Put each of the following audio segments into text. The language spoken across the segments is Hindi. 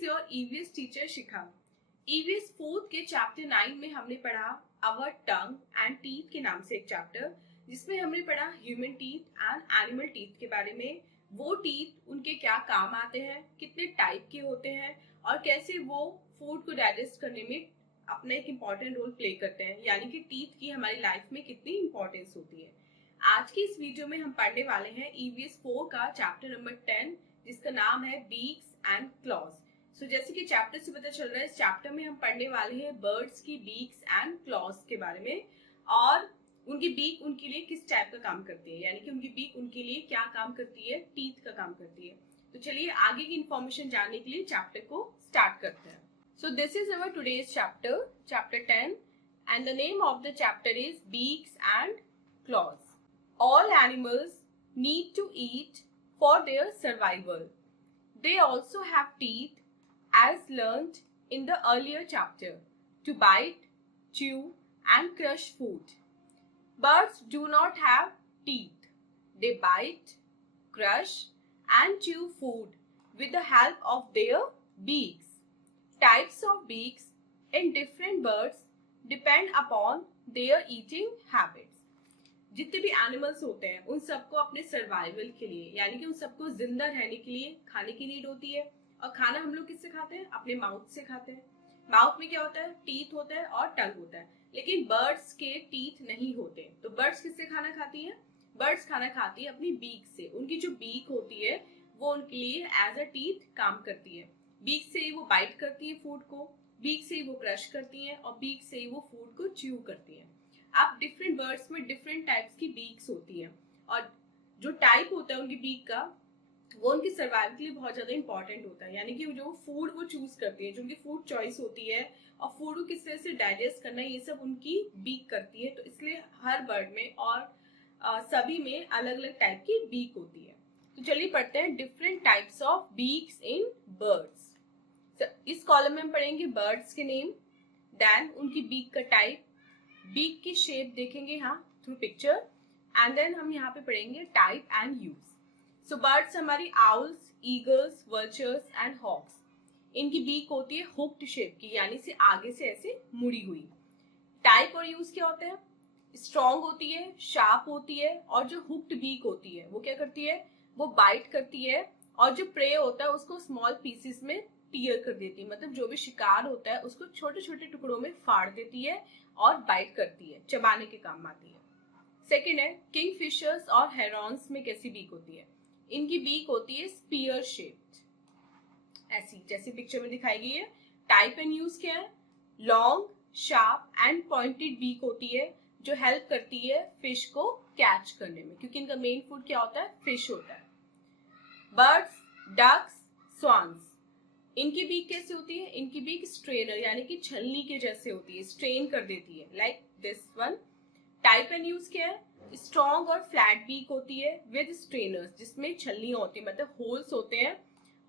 Is your EVS teacher Shikha. EVS 4th के चैप्टर 9 में हमने पढ़ा अवर टंग एंड टीथ के नाम से एक चैप्टर, जिसमें हमने पढ़ा human teeth and animal teeth के बारे में। वो टीथ उनके क्या काम आते हैं, कितने टाइप के होते हैं और कैसे वो फूड को डाइजेस्ट करने में अपना एक इम्पॉर्टेंट रोल प्ले करते हैं, यानी कि टीथ की हमारी लाइफ में कितनी इंपॉर्टेंस होती है। आज की इस वीडियो में हम पढ़ने वाले हैं ईवीएस 4 का चैप्टर नंबर 10, जिसका नाम है बीक्स एंड क्लॉज। सो जैसे कि चैप्टर से पता चल रहा है, इस चैप्टर में हम पढ़ने वाले हैं बर्ड्स की बीक्स एंड क्लॉज के बारे में और उनकी बीक उनके लिए किस टाइप का काम करती है, यानी कि उनकी बीक उनके लिए क्या काम करती है, टीथ का काम करती है। तो चलिए आगे की इंफॉर्मेशन जानने के लिए चैप्टर को स्टार्ट करते हैं। So this is our today's chapter, chapter 10, and the name of the chapter is beaks and clause. All animals need to eat for their survival. They also have teeth, as learnt in the earlier chapter, to bite, chew, and crush food. Birds do not have teeth. They bite, crush, and chew food with the help of their beaks. Types of beaks in different birds depend upon their eating habits. जितने भी एनिमल्स होते हैं उन सबको अपने सर्वाइवल के लिए, यानी कि उन सबको जिंदा रहने के लिए खाने की नीड होती है। और खाना हम लोग किससे खाते हैं? अपने माउथ से खाते हैं। माउथ में क्या होता है? टीथ होता है और टंग होता है। लेकिन बर्ड्स के टीथ नहीं होते। तो बर्ड्स किससे खाना खाती है? बर्ड्स खाना खाती है अपनी बीक से। उनकी जो बीक होती है वो उनके लिए एज अ टीथ काम करती है। बीक से ही वो बाइट करती है फूड को, बीक से ही वो क्रश करती है और बीक से ही वो फूड को च्यू करती है। अब डिफरेंट बर्ड्स में डिफरेंट टाइप्स की बीक्स होती हैं और जो टाइप होता है उनकी बीक का वो उनकी सर्वाइवल के लिए बहुत ज्यादा इंपॉर्टेंट होता है, यानी कि जो फूड वो चूज करती है, जो उनकी फूड चॉइस होती है और फूड को किस तरह से डाइजेस्ट करना है, ये सब उनकी बीक करती है। तो इसलिए हर बर्ड में और सभी में अलग अलग टाइप की बीक होती है। तो चलिए पढ़ते हैं different types of beaks in birds. इस कॉलम में हम पढ़ेंगे बर्ड्स के नेम, देन उनकी बीक का टाइप, बीक की शेप देखेंगे यहाँ थ्रू पिक्चर, एंड देन हम यहाँ पे पढ़ेंगे type and use. So birds हमारी owls, eagles, vultures and hawks. इनकी बीक होती है हुक्ड शेप की, यानी से आगे से ऐसे मुड़ी हुई। टाइप और यूज क्या होते हैं? स्ट्रॉन्ग होती है, शार्प होती है, और जो हुक्ड बीक होती है वो क्या करती है? वो बाइट करती है और जो प्रे होता है उसको स्मॉल पीसेस में टीयर कर देती है, मतलब जो भी शिकार होता है उसको छोटे छोटे टुकड़ों में फाड़ देती है और बाइट करती है, चबाने के काम आती है। सेकेंड है किंगफिशर्स और हेरॉन्स में कैसी बीक होती है? इनकी बीक होती है स्पीयर शेप्ड, ऐसी जैसी पिक्चर में दिखाई गई है। टाइप एंड यूज क्या है? Long, sharp and pointed beak होती है जो हेल्प करती है फिश को कैच करने में, क्योंकि इनका मेन फूड क्या होता है? फिश होता है। बर्ड्स, डक्स, स्वान्स, इनकी बीक कैसे होती है? इनकी बीक स्ट्रेनर यानी कि छलनी के जैसे होती है, स्ट्रेन कर देती है, like this one. Type and use क्या है? स्ट्रॉन्ग और फ्लैट बीक होती है विद स्ट्रेनर्स, जिसमें छलनियां होती है, मतलब होल्स होते हैं।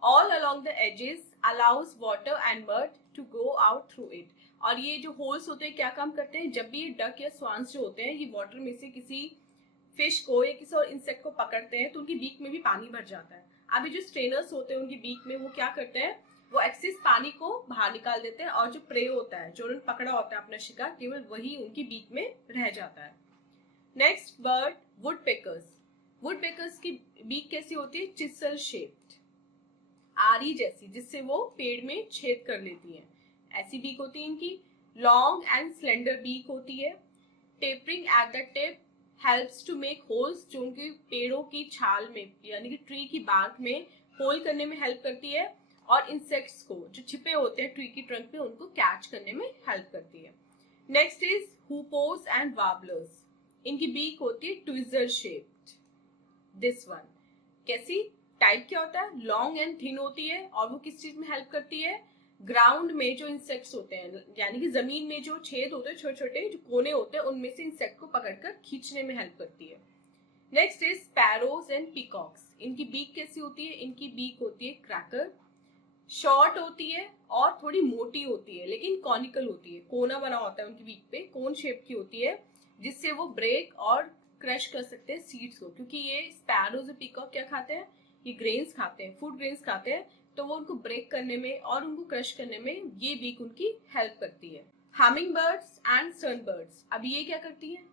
All along the edges allows water and mud to go out through it. और ये जो होल्स होते हैं क्या काम करते हैं? जब भी ये डक या स्वान्स जो होते हैं ये वाटर में से किसी फिश को या किसी और इंसेक्ट को पकड़ते हैं तो उनकी बीक में भी पानी भर जाता है। अभी जो स्ट्रेनर्स होते हैं उनकी बीक में वो क्या करते हैं? वो एक्सेस पानी को बाहर निकाल देते हैं और जो प्रे होता है, जो उन्होंने पकड़ा होता है अपना शिकार, केवल वही उनकी बीक में रह जाता है। Next bird, वुडपेकर्स। वुडपेकर्स की बीक कैसी होती है? चिसल शेप्ड, आरी जैसी, जिससे वो पेड़ में छेद कर लेती है, ऐसी बीक होती है इनकी। लॉन्ग एंड स्लेंडर बीक होती है। Tapering at the tip helps to make holes, जो उनकी पेड़ों की छाल में यानी कि ट्री की बार्क में होल करने में हेल्प करती है और इंसेक्ट्स को जो छिपे होते हैं ट्री की ट्रंक पे उनको कैच करने में हेल्प करती है। Next is hoopoes and warblers. इनकी बीक होती है ट्विजर शेप्ड, दिस वन। कैसी? टाइप क्या होता है? लॉन्ग एंड थिन होती है और वो किस चीज में हेल्प करती है? ग्राउंड में जो इंसेक्ट्स होते हैं, यानी कि जमीन में जो छेद होते हैं, छोटे छोटे जो कोने होते हैं, उनमें से इंसेक्ट को पकड़कर खींचने में हेल्प करती है। Next is sparrows and peacocks. इनकी बीक कैसी होती है? इनकी बीक होती है क्रैकर, शॉर्ट होती है और थोड़ी मोटी होती है, लेकिन कॉनिकल होती है, कोना बना होता है उनकी बीक पे, कोन शेप की होती है, जिससे वो ब्रेक और क्रश कर सकते हैं सीड्स को, क्योंकि ये स्पैरोज और पीकॉक क्या खाते हैं? ये ग्रेन्स खाते हैं, फूड ग्रेन्स खाते हैं, तो तो वो उनको ब्रेक करने में और उनको क्रश करने में ये बीक उनकी हेल्प करती है। हमिंग बर्ड्स एंड सनबर्ड्स, अब ये क्या करती है,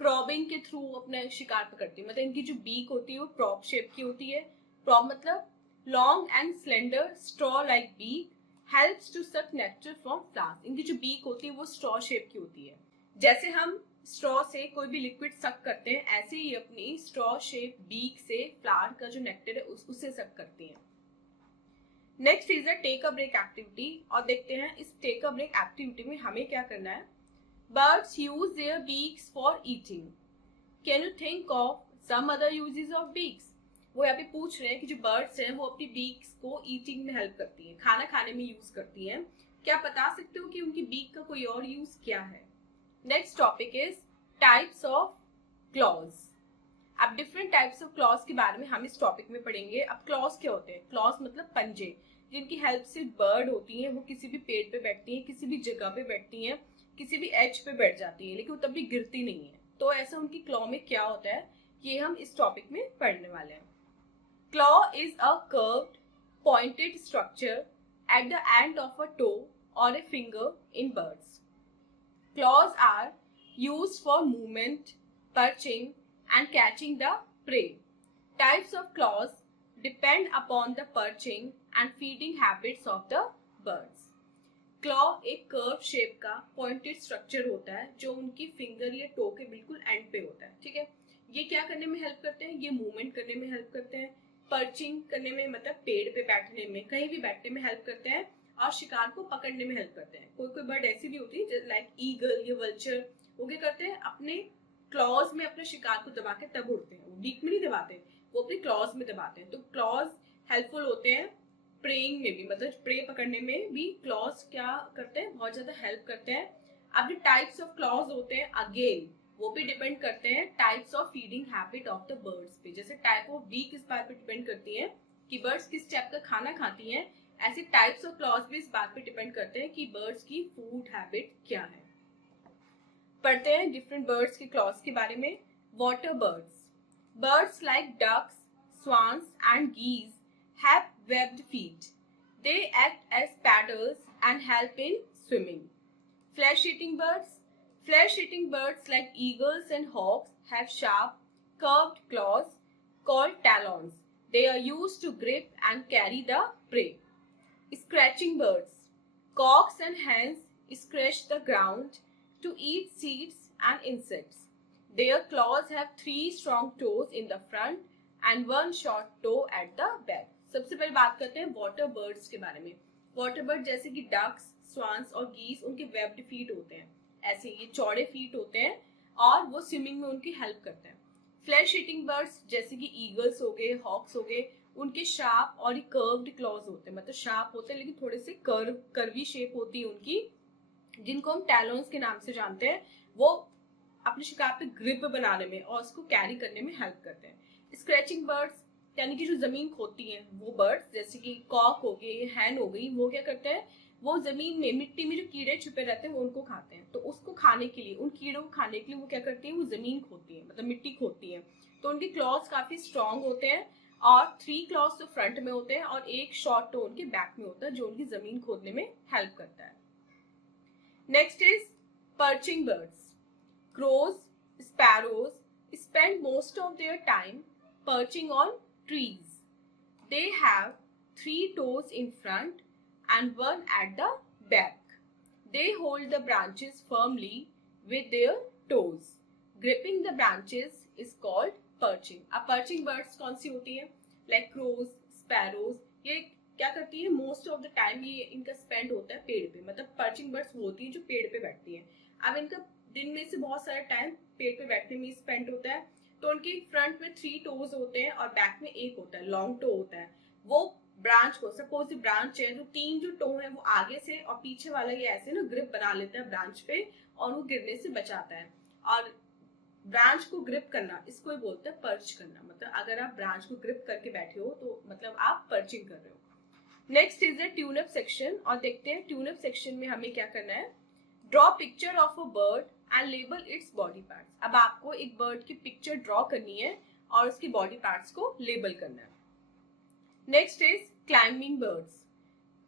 प्रॉबिंग के थ्रू अपने शिकार पकड़ती है। मतलब इनकी जो बीक होती है वो प्रॉब शेप की होती है। प्रॉब मतलब long and slender straw like beak helps to suck nectar from flowers. इनकी जो बीक होती है वो स्ट्रॉ शेप की होती है। जैसे हम स्ट्रॉ से कोई भी लिक्विड सक करते हैं, ऐसे ही अपनी स्ट्रॉ शेप बीक से फ्लावर का जो नेक्टर है उससे सक करती हैं। Next is a take a break activity, और देखते हैं इस टेक अ ब्रेक एक्टिविटी में हमें क्या करना है। Birds use their beaks for eating. Can you think of some other uses of beaks? वो यहाँ पे पूछ रहे हैं कि जो बर्ड्स हैं वो अपनी बीक्स को ईटिंग में हेल्प करती हैं, खाना खाने में यूज करती हैं। क्या बता सकते हो कि उनकी बीक का कोई और यूज क्या है? Next topic is types of clause. अब डिफरेंट टाइप्स ऑफ क्लॉज के बारे में हम इस टॉपिक में पढ़ेंगे। अब क्लॉज क्या होते हैं? क्लॉज मतलब पंजे, जिनकी हेल्प से बर्ड होती है वो किसी भी पेड़ पे बैठती है, किसी भी जगह पे बैठती है, किसी भी एज पे बैठ जाती है, लेकिन वो तब भी गिरती नहीं है। तो ऐसा उनकी क्लॉ में क्या होता है ये हम इस टॉपिक में पढ़ने वाले हैं। Claw is a curved pointed structure at the end of a toe और a finger in birds. Claws are used for movement, perching and catching the prey. Types of claws depend upon the perching and feeding habits of the birds. Claw एक कर्व शेप का पॉइंटेड स्ट्रक्चर होता है जो उनकी फिंगर या टो के बिल्कुल एंड पे होता है। ठीक है, ये क्या करने में हेल्प करते हैं? ये मूवमेंट करने में हेल्प करते हैं, पर्चिंग करने में मतलब पेड़ पे बैठने में, कहीं भी बैठने में हेल्प करते हैं, और शिकार को पकड़ने में हेल्प करते हैं। कोई कोई बर्ड ऐसी भी होती है लाइक ईगल या वल्चर, वो क्या करते हैं अपने क्लॉज में अपने शिकार को दबा के तब उड़ते हैं, वो बीक में नहीं दबाते, वो अपने क्लॉज में दबाते हैं। तो क्लॉज हेल्पफुल होते हैं प्रेइंग में भी, मतलब प्रे पकड़ने में भी क्लॉज क्या करते हैं, बहुत ज्यादा हेल्प करते हैं। अब जो टाइप्स ऑफ क्लॉज होते हैं अगेन वो भी डिपेंड करते हैं types of feeding habit of the birds पे। जैसे टाइप ऑफ बीक इस बात पे डिपेंड करती है कि बर्ड्स किस टाइप का खाना खाती हैं, ऐसे टाइप्स ऑफ क्लॉज भी इस बात पे डिपेंड करते हैं कि बर्ड्स की फूड हैबिट क्या है। पढ़ते हैं डिफरेंट बर्ड्स के क्लॉज के बारे में। Water birds, birds like ducks, swans and geese have webbed feet. They act as paddles and help in swimming. Flesh-eating birds, flesh-eating birds like eagles and hawks have sharp, curved claws called talons. They are used to grip and carry the prey. Scratching birds, cocks and hens scratch the ground to eat seeds and insects. Their claws have 3 strong toes in the front and 1 short toe at the back. सबसे पहले बात करते हैं वाटर बर्ड्स के बारे में। वाटर बर्ड जैसे कि डक्स, स्वान्स और गीस, उनके वेब्ड फीट होते हैं, ऐसे ये चौड़े फीट होते हैं और वो स्विमिंग में उनकी हेल्प करते हैं। फ्लैश ईटिंग बर्ड्स जैसे कि ईगल्स हो गए, हॉक्स हो गए, उनके शार्प और कर्व्ड क्लॉज होते हैं, मतलब शार्प होते हैं लेकिन थोड़े से कर्वी शेप होती है उनकी, जिनको हम टैलोन्स के नाम से जानते हैं। वो अपने शिकार पे ग्रिप बनाने में और उसको कैरी करने में हेल्प करते हैं। स्क्रैचिंग बर्ड्स यानी कि जो जमीन खोदती हैं वो बर्ड्स, जैसे कि कॉक हो गई, हैन हो गई, वो क्या करते हैं, वो जमीन में मिट्टी में जो कीड़े छुपे रहते हैं वो उनको खाते हैं। तो उसको खाने के लिए, उन कीड़ों को खाने के लिए वो क्या करती है, वो जमीन खोदती है, मतलब मिट्टी खोदती है। तो उनके क्लॉज काफी स्ट्रॉन्ग होते हैं और 3 क्लॉज तो फ्रंट में होते हैं और 1 शॉर्ट टो उनके बैक में होता है जो उनकी जमीन खोदने में हेल्प करता है। Next is perching birds. Crows, sparrows spend most of their time perching on trees. They have 3 toes in front and 1 at the back. They hold the branches firmly with their toes. Gripping the branches is called perching. अब perching birds कौन सी होती है? Like crows, sparrows, ये क्या करती है, मोस्ट ऑफ द टाइम ये इनका स्पेंड होता है पेड़ पे, मतलब पर्चिंग बर्ड्स वो होती है जो पेड़ पे बैठती है। अब इनका दिन में से बहुत सारा टाइम पेड़ पे बैठने में स्पेंड होता है। तो उनकी फ्रंट में 3 टोज होते हैं और बैक में 1 होता है, लॉन्ग टो होता है। वो ब्रांच को, सपोज ब्रांच है तो 3 जो टो है वो आगे से और पीछे वाला ये ऐसे ना ग्रिप बना लेता है ब्रांच पे और वो गिरने से बचाता है। और ब्रांच को ग्रिप करना, इसको ही बोलते हैं पर्च करना, मतलब अगर आप ब्रांच को ग्रिप करके बैठे हो तो मतलब आप पर्चिंग कर रहे हो। Next is the tune up section, और देखते हैं ट्यून अप सेक्शन में हमें क्या करना है। Draw picture of a bird and label its body parts. अब आपको एक बर्ड की पिक्चर ड्रॉ करनी है और उसकी बॉडी पार्ट्स को लेबल करना है। Next is climbing birds.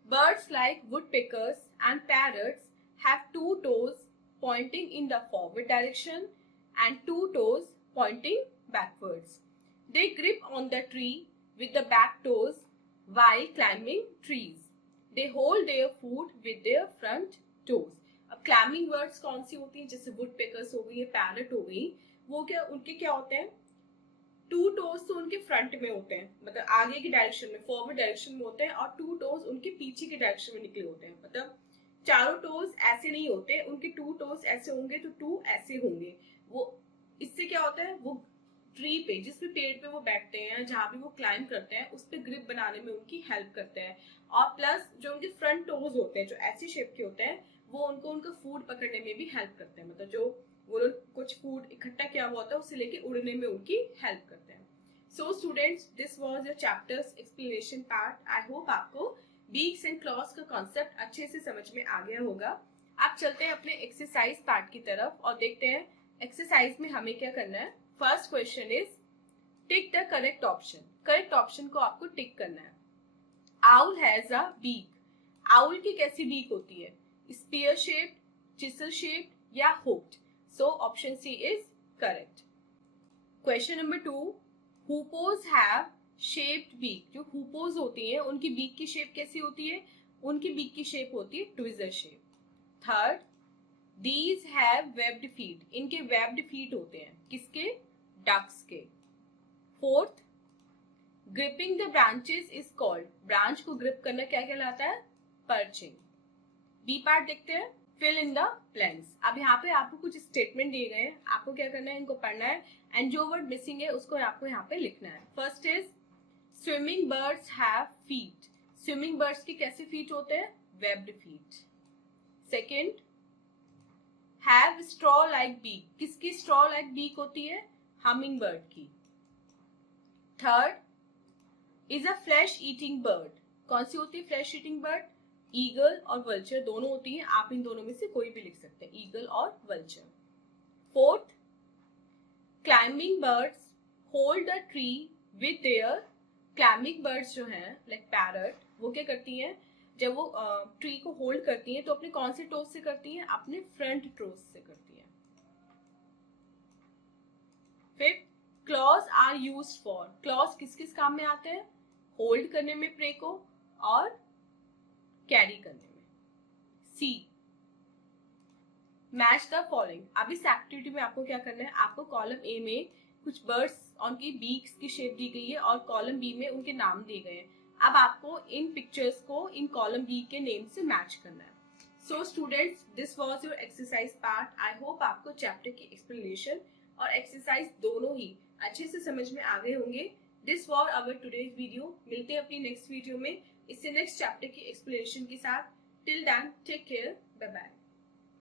Birds like woodpeckers and parrots have 2 toes pointing in the forward direction and 2 toes pointing backwards. They grip on the tree with the back toes while climbing trees. They hold their food with their front toes. अब क्लाइंबिंग बर्ड्स कौन सी होती हैं? जैसे वुडपेकर्स हो गई, पैरट हो गई, वो क्या उनके क्या होते हैं? 2 टोज तो उनके फ्रंट में होते हैं, मतलब आगे की डायरेक्शन में, फॉरवर्ड डायरेक्शन में होते हैं, और 2 टोज उनके पीछे की डायरेक्शन में निकले होते हैं। मतलब चारों टोज ऐसे नहीं होते, उनके 2 टोज ऐसे होंगे तो 2 ऐसे होंगे। वो इससे क्या होता है, वो ट्री पे, जिस भी पेड़ पे वो बैठते हैं, जहां भी वो क्लाइंब करते हैं, उस पे ग्रिप बनाने में उनकी हेल्प करते हैं। और प्लस जो उनके फ्रंट टोज होते हैं, जो ऐसी शेप के होते हैं, वो उनको उनका फूड पकड़ने में भी हेल्प करते हैं। मतलब जो वो लोग कुछ फूड इकट्ठा किया हुआ होता है उसे लेके उड़ने में उनकी हेल्प करते हैं। सो students, this was your chapters explanation part. I hope आपको बीक्स एंड क्लॉज का कॉन्सेप्ट अच्छे से समझ में आ गया होगा। आप चलते हैं अपने एक्सरसाइज पार्ट की तरफ और देखते हैं एक्सरसाइज में हमें क्या करना है। First question is tick the correct option. Correct option को आपको टिक करना है। Owl has a beak. Owl की कैसी बीक होती है? स्पीयर शेप्ड, चिसल शेप्ड या hooked? So option C is correct. Question number 2, hoopoes have shaped beak. जो हुपोज होती हैं उनकी बीक की शेप कैसी होती है? उनकी बीक की शेप होती है tweezer shape. Third, these have webbed feet. इनके वेब्ड फीट होते हैं, किसके? डक्स के। Fourth, gripping the branches is called. Branch को ग्रिप करना क्या कहलाता है? पर्चिंग। बी पार्ट देखते हैं, फिल इन द ब्लैंक्स। अब यहाँ पे आपको कुछ स्टेटमेंट दिए गए हैं, आपको क्या करना है, इनको पढ़ना है एंड जो वर्ड मिसिंग है उसको आपको यहाँ पे लिखना है। First is swimming birds have feet. Swimming birds की कैसे फीट होते हैं? Webbed feet. Second, have straw like beak. किसकी स्ट्रॉ लाइक बीक होती है? हमिंग बर्ड की। Third, is a flesh eating bird. कौन सी होती है फ्लैश ईटिंग बर्ड? ईगल और वल्चर दोनों होती हैं। आप इन दोनों में से कोई भी लिख सकते हैं, ईगल और vulture. Fourth, climbing birds hold the tree with their. Climbing birds जो हैं लाइक पैरट, वो क्या करती हैं, जब वो ट्री को होल्ड करती हैं तो अपने कौन से टोज से करती हैं? अपने फ्रंट टोज से करती हैं। Fifth, claws are used for. Claws किस किस काम में आते हैं? होल्ड करने में प्रे को और कैरी करने में। सी, मैच द फॉलोइंग। अब इस एक्टिविटी में आपको क्या करना है, आपको कॉलम ए में कुछ बर्ड्स उनकी बीक्स की शेप दी गई है और कॉलम बी में उनके नाम दिए गए हैं। अब आपको इन पिक्चर्स को इन कॉलम बी के नेम से मैच करना है। So students, this was your exercise part. I hope आपको चैप्टर की एक्सप्लेनेशन और एक्सरसाइज दोनों ही अच्छे से समझ में आ गए होंगे। This was our today's video. मिलते हैं अपनी नेक्स्ट वीडियो में इससे नेक्स्ट चैप्टर की एक्सप्लेनेशन के साथ। Till then take care, bye bye.